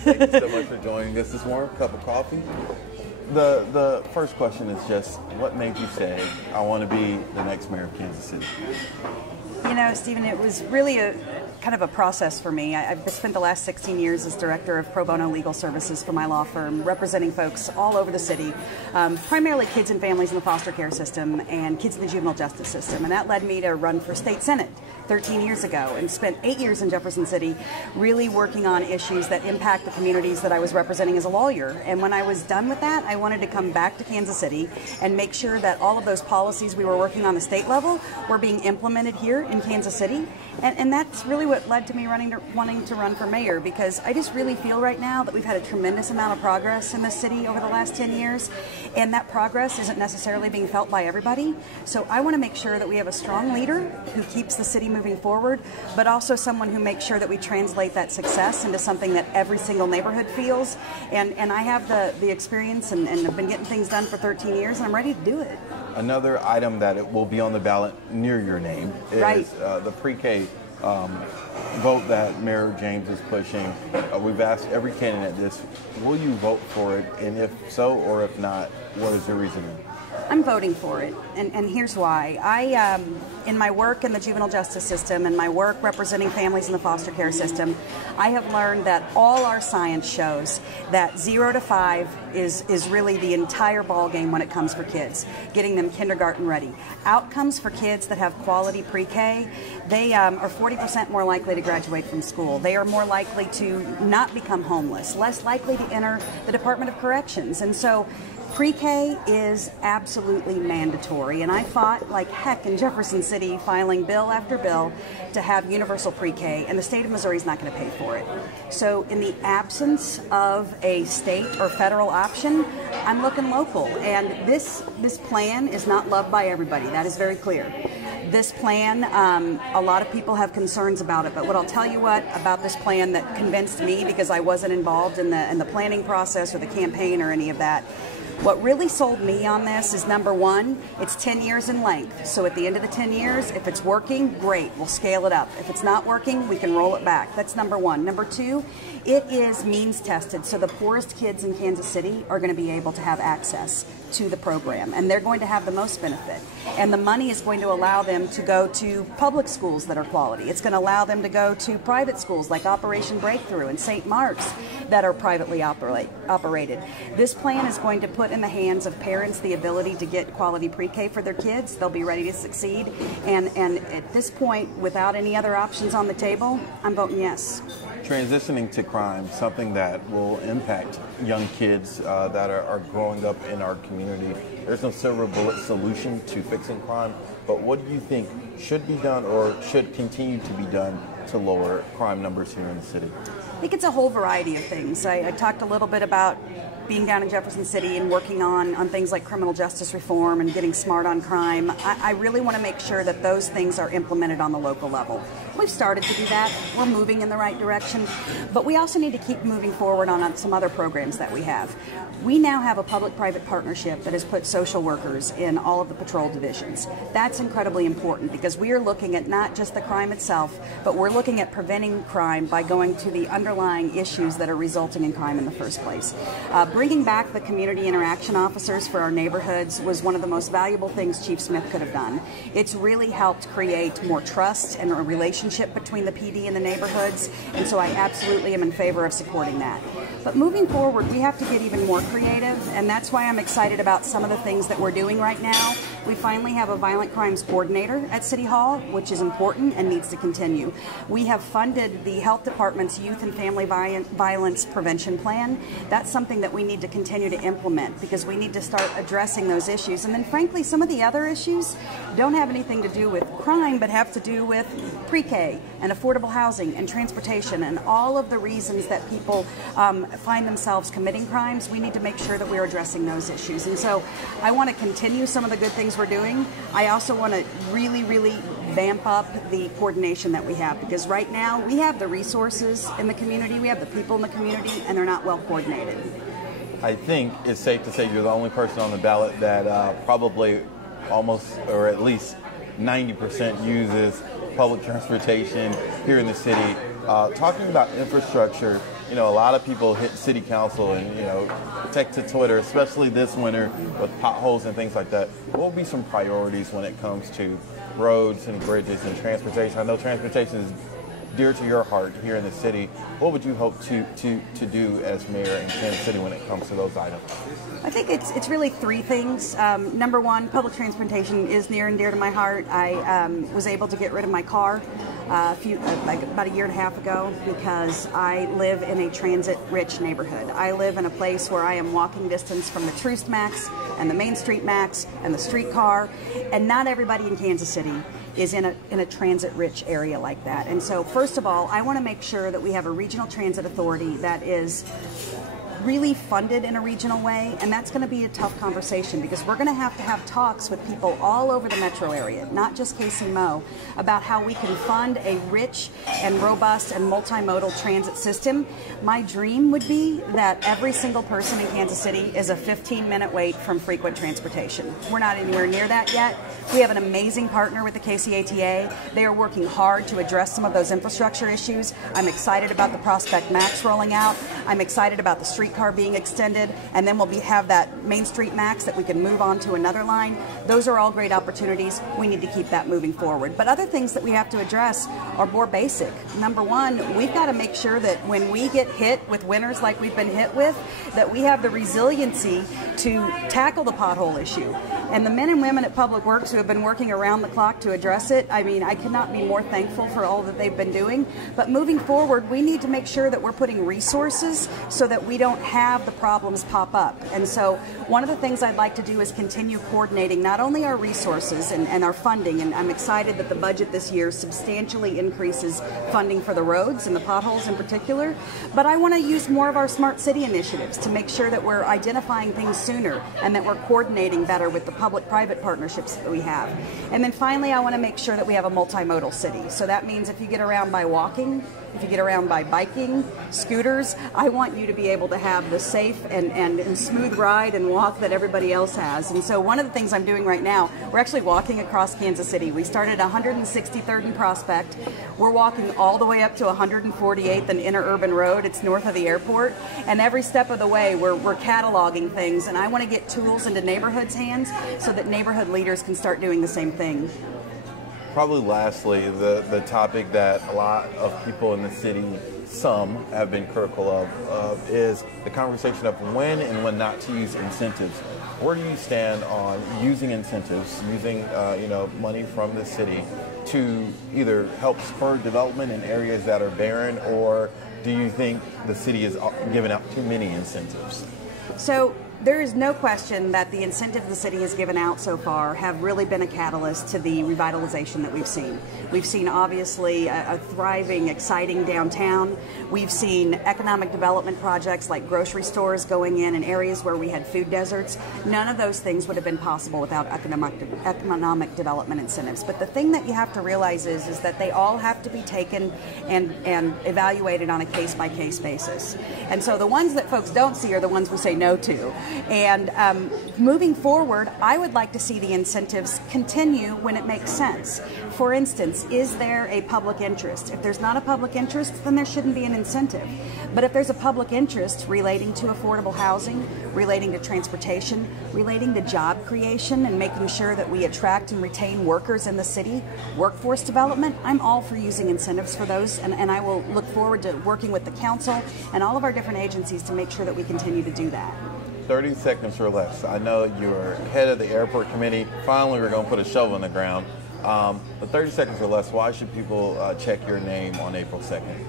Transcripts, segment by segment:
Thank you so much for joining us this morning. Cup of coffee. The first question is just, what made you say, I want to be the next mayor of Kansas City? You know, Stephen, it was really a kind of a process for me. I've spent the last 16 years as director of pro bono legal services for my law firm, representing folks all over the city, primarily kids and families in the foster care system and kids in the juvenile justice system. And that led me to run for state senate 13 years ago and spent 8 years in Jefferson City really working on issues that impact the communities that I was representing as a lawyer. And when I was done with that, I wanted to come back to Kansas City and make sure that all of those policies we were working on the state level were being implemented here in Kansas City. And that's really what led to me wanting to run for mayor, because I just really feel right now that we've had a tremendous amount of progress in this city over the last 10 years, and that progress isn't necessarily being felt by everybody. So I want to make sure that we have a strong leader who keeps the city moving forward, but also someone who makes sure that we translate that success into something that every single neighborhood feels. And I have the experience and I've been getting things done for 13 years, and I'm ready to do it. Another item that it will be on the ballot near your name is the pre-K vote that Mayor James is pushing. We've asked every candidate this. Will you vote for it? And if so, or if not, what is your reasoning? I'm voting for it, and here's why. In my work in the juvenile justice system and my work representing families in the foster care system, I have learned that all our science shows that 0 to 5 is really the entire ball game when it comes for kids, getting them kindergarten ready. Outcomes for kids that have quality pre-K, they are 40% more likely to graduate from school. They are more likely to not become homeless, less likely to enter the Department of Corrections. And so pre-K is absolutely mandatory, and I fought like heck in Jefferson City, filing bill after bill to have universal pre-K, and the state of Missouri is not going to pay for it. So in the absence of a state or federal option, I'm looking local, and this plan is not loved by everybody. That is very clear. This plan, a lot of people have concerns about it, but what I'll tell you about this plan that convinced me, because I wasn't involved in the planning process or the campaign or any of that, what really sold me on this is, number one, it's 10 years in length. So at the end of the 10 years, if it's working, great, we'll scale it up. If it's not working, we can roll it back. That's number one. Number two, it is means tested. So the poorest kids in Kansas City are going to be able to have access to the program, and they're going to have the most benefit. And the money is going to allow them to go to public schools that are quality. It's going to allow them to go to private schools like Operation Breakthrough and St. Mark's that are privately operated. This plan is going to put in the hands of parents the ability to get quality pre-K for their kids. They'll be ready to succeed. And at this point, without any other options on the table, I'm voting yes. Transitioning to crime, something that will impact young kids that are growing up in our community. There's no silver bullet solution to fixing crime, but what do you think should be done or should continue to be done to lower crime numbers here in the city? I think it's a whole variety of things. I talked a little bit about being down in Jefferson City and working on things like criminal justice reform and getting smart on crime. I really want to make sure that those things are implemented on the local level. We've started to do that. We're moving in the right direction, but we also need to keep moving forward on some other programs that we have. We now have a public-private partnership that has put social workers in all of the patrol divisions. That's incredibly important because we are looking at not just the crime itself, but we're looking at preventing crime by going to the underlying issues that are resulting in crime in the first place. Bringing back the community interaction officers for our neighborhoods was one of the most valuable things Chief Smith could have done. It's really helped create more trust and a relationship between the PD and the neighborhoods, and so I absolutely am in favor of supporting that. But moving forward, we have to get even more creative, and that's why I'm excited about some of the things that we're doing right now. We finally have a violent crimes coordinator at City Hall, which is important and needs to continue. We have funded the Health Department's Youth and Family Violence Prevention Plan. That's something that we need to continue to implement because we need to start addressing those issues. And then frankly, some of the other issues don't have anything to do with crime, but have to do with pre-K and affordable housing and transportation and all of the reasons that people find themselves committing crimes. We need to make sure that we're addressing those issues. And so I want to continue some of the good things we're doing. I also want to really, really vamp up the coordination that we have, because right now we have the resources in the community, we have the people in the community, and they're not well coordinated. I think it's safe to say you're the only person on the ballot that probably almost, or at least 90% uses public transportation here in the city. Talking about infrastructure, you know, a lot of people hit city council and, you know, take to Twitter, especially this winter with potholes and things like that. What will be some priorities when it comes to roads and bridges and transportation? I know transportation is dear to your heart here in the city. What would you hope to do as mayor in Kansas City when it comes to those items? I think it's really three things. Number one, public transportation is near and dear to my heart. I was able to get rid of my car about a year and a half ago because I live in a transit-rich neighborhood. I live in a place where I am walking distance from the Troost Max and the Main Street Max and the streetcar, and not everybody in Kansas City is in a transit-rich area like that. And so, first of all, I want to make sure that we have a regional transit authority that is really funded in a regional way, and that's going to be a tough conversation because we're going to have talks with people all over the metro area, not just KC-Mo, about how we can fund a rich and robust and multimodal transit system. My dream would be that every single person in Kansas City is a 15-minute wait from frequent transportation. We're not anywhere near that yet. We have an amazing partner with the KCATA. They are working hard to address some of those infrastructure issues. I'm excited about the Prospect Max rolling out. I'm excited about the streetcar being extended, and then we'll have that Main Street Max that we can move on to another line. Those are all great opportunities. We need to keep that moving forward. But other things that we have to address are more basic. Number one, we've got to make sure that when we get hit with winters like we've been hit with, that we have the resiliency to tackle the pothole issue. And the men and women at Public Works who have been working around the clock to address it, I mean, I could not be more thankful for all that they've been doing. But moving forward, we need to make sure that we're putting resources so that we don't have the problems pop up. And so one of the things I'd like to do is continue coordinating not only our resources and our funding, and I'm excited that the budget this year substantially increases funding for the roads and the potholes in particular, but I want to use more of our smart city initiatives to make sure that we're identifying things sooner and that we're coordinating better with the public-private partnerships that we have. And then finally, I want to make sure that we have a multimodal city. So that means if you get around by walking, if you get around by biking, scooters, I want you to be able to have the safe and smooth ride and walk that everybody else has. And so one of the things I'm doing right now, we're actually walking across Kansas City. We started 163rd and Prospect. We're walking all the way up to 148th and Interurban Road. It's north of the airport. And every step of the way, we're cataloging things. And I want to get tools into neighborhoods' hands so that neighborhood leaders can start doing the same thing. Probably lastly, the topic that a lot of people in the city, some have been critical of is the conversation of when and when not to use incentives. Where do you stand on using incentives, using money from the city to either help spur development in areas that are barren, or do you think the city is giving out too many incentives? So there is no question that the incentives the city has given out so far have really been a catalyst to the revitalization that we've seen. We've seen obviously a thriving, exciting downtown. We've seen economic development projects like grocery stores going in areas where we had food deserts. None of those things would have been possible without economic development incentives. But the thing that you have to realize is that they all have to be taken and evaluated on a case-by-case basis. And so the ones that folks don't see are the ones we say no to. And moving forward, I would like to see the incentives continue when it makes sense. For instance, is there a public interest? If there's not a public interest, then there shouldn't be an incentive. But if there's a public interest relating to affordable housing, relating to transportation, relating to job creation and making sure that we attract and retain workers in the city, workforce development, I'm all for using incentives for those, and I will look forward to working with the council and all of our different agencies to make sure that we continue to do that. 30 seconds or less. I know you're head of the airport committee. Finally, we're going to put a shovel in the ground. But 30 seconds or less, why should people check your name on April 2nd?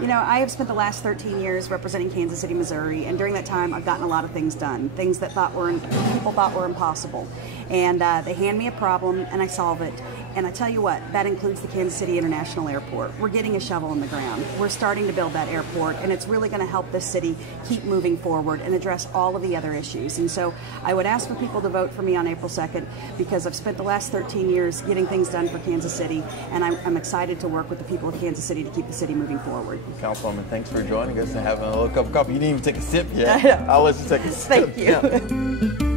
You know, I have spent the last 13 years representing Kansas City, Missouri, and during that time I've gotten a lot of things done, things that people thought were impossible. And they hand me a problem and I solve it. And I tell you what, that includes the Kansas City International Airport. We're getting a shovel in the ground. We're starting to build that airport, and it's really going to help this city keep moving forward and address all of the other issues. And so I would ask for people to vote for me on April 2nd because I've spent the last 13 years getting things done for Kansas City, and I'm excited to work with the people of Kansas City to keep the city moving forward. Councilwoman, thanks for joining us and having a little cup of coffee. You didn't even take a sip yet. I'll let you take a sip. Thank you.